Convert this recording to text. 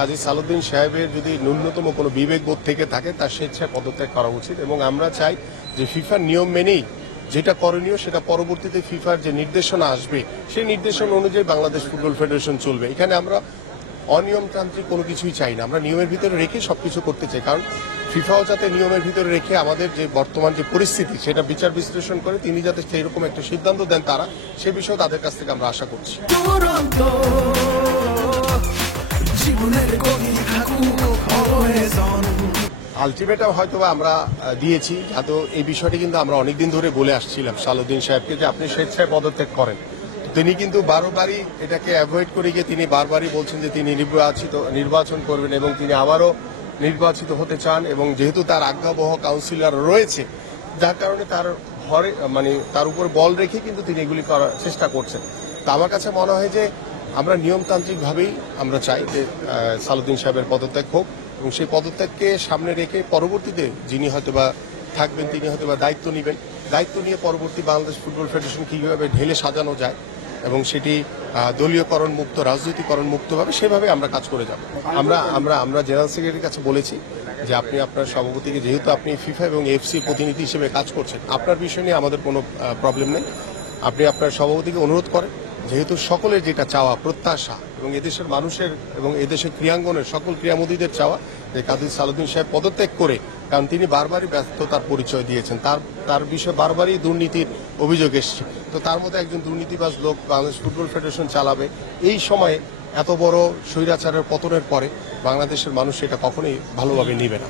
কাজী সালাউদ্দিন সাহেবের যদি ন্যূনতম কোনো বিবেকবোধ থেকে থাকে তার স্বেচ্ছায় পদত্যাগ করা উচিত এবং আমরা চাই যে ফিফার নিয়ম মেনেই যেটা করণীয় সেটা পরবর্তীতে ফিফার যে নির্দেশনা আসবে সেই নির্দেশনা অনুযায়ী বাংলাদেশ ফুটবল ফেডারেশন চলবে। এখানে আমরা অনিয়মতান্ত্রিক কোনো কিছুই চাই না, আমরা নিয়মের ভিতরে রেখে সবকিছু করতে চাই, কারণ ফিফাও যাতে নিয়মের ভিতরে রেখে আমাদের যে বর্তমান যে পরিস্থিতি সেটা বিচার বিশ্লেষণ করে তিনি যাতে সেইরকম একটা সিদ্ধান্ত দেন তারা, সে বিষয়ে তাদের কাছ থেকে আমরা আশা করছি। আলটিমেটাম হয়তোবা আমরা দিয়েছি, তো এই বিষয়টি কিন্তু আমরা অনেকদিন ধরে বলে আসছিলাম সালাউদ্দিন সাহেবকে যে আপনি স্বেচ্ছায় পদত্যাগ করেন। তিনি কিন্তু বারবারই এটাকে অ্যাভয়েড করে গিয়ে তিনি বারবারই বলছেন যে তিনি নির্বাচন করবেন এবং তিনি আবারও নির্বাচিত হতে চান, এবং যেহেতু তার আজ্ঞাবহ কাউন্সিলর রয়েছে যার কারণে তার ঘরে তার উপর বল রেখে কিন্তু তিনি এগুলি করার চেষ্টা করছেন। তো আমার কাছে মনে হয় যে আমরা নিয়মতান্ত্রিকভাবেই আমরা চাই যে সালাউদ্দিন সাহেবের পদত্যাগ হোক এবং সেই পদত্যাগকে সামনে রেখে পরবর্তীতে যিনি হয়তোবা থাকবেন তিনি হয়তোবা দায়িত্ব নেবেন, দায়িত্ব নিয়ে পরবর্তী বাংলাদেশ ফুটবল ফেডারেশন কীভাবে ঢেলে সাজানো যায় এবং সেটি দলীয়করণ মুক্ত রাজনৈতিকরণ মুক্তভাবে সেভাবে আমরা কাজ করে যাব। আমরা জেনারেল সেক্রেটারির কাছে বলেছি যে আপনি আপনার সভাপতিকে, যেহেতু আপনি ফিফা এবং এফসি প্রতিনিধি হিসেবে কাজ করছেন, আপনার বিষয় নিয়ে আমাদের কোনো প্রবলেম নেই, আপনি আপনার সভাপতিকে অনুরোধ করেন, যেহেতু সকলের যেটা চাওয়া প্রত্যাশা এবং এদেশের মানুষের এবং এদেশের ক্রীড়াঙ্গনের সকল ক্রীড়ামোদীদের চাওয়া যে কাজী সালাউদ্দিন সাহেব পদত্যাগ করে, কারণ তিনি বারবারই ব্যর্থতার পরিচয় দিয়েছেন, তার বিষয়ে বারবারই দুর্নীতির অভিযোগ এসছে। তো তার মধ্যে একজন দুর্নীতিবাজ লোক বাংলাদেশ ফুটবল ফেডারেশন চালাবে, এই সময়ে এত বড় স্বৈরাচারের পতনের পরে বাংলাদেশের মানুষ এটা কখনোই ভালোভাবে নিবে না।